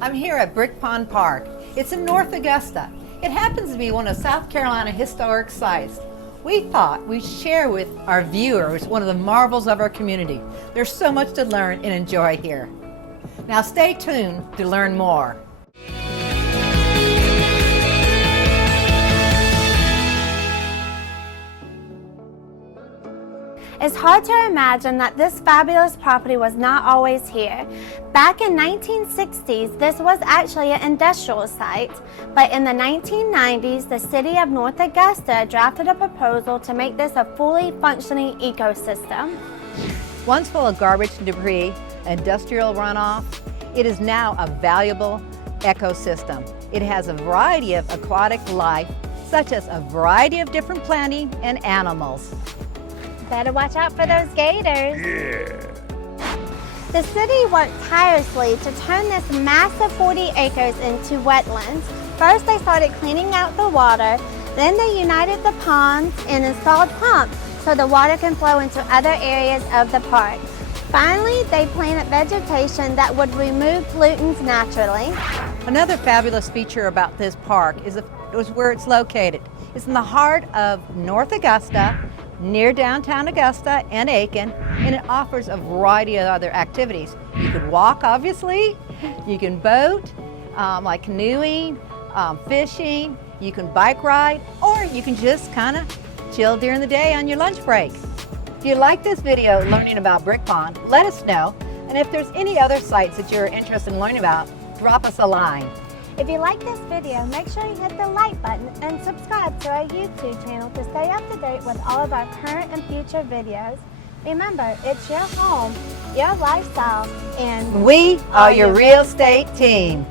I'm here at Brick Pond Park. It's in North Augusta. It happens to be one of South Carolina historic sites. We thought we'd share with our viewers one of the marvels of our community. There's so much to learn and enjoy here. Now stay tuned to learn more. It's hard to imagine that this fabulous property was not always here. Back in 1960s, this was actually an industrial site, but in the 1990s, the city of North Augusta drafted a proposal to make this a fully functioning ecosystem. Once full of garbage and debris, industrial runoff, it is now a valuable ecosystem. It has a variety of aquatic life, such as a variety of different planting and animals. Better watch out for those gators. Yeah. The city worked tirelessly to turn this massive 40 acres into wetlands. First, they started cleaning out the water, then they united the ponds and installed pumps so the water can flow into other areas of the park. Finally, they planted vegetation that would remove pollutants naturally. Another fabulous feature about this park is where it's located. It's in the heart of North Augusta, near downtown Augusta and Aiken, and it offers a variety of other activities. You can walk, obviously, you can boat, like canoeing, fishing, you can bike ride, or you can just kind of chill during the day on your lunch break. If you like this video learning about Brick Pond, let us know, and if there's any other sites that you're interested in learning about, drop us a line. If you like this video, make sure you hit the like button and subscribe to our YouTube channel to stay up to date with all of our current and future videos. Remember, it's your home, your lifestyle, and we are your real estate team.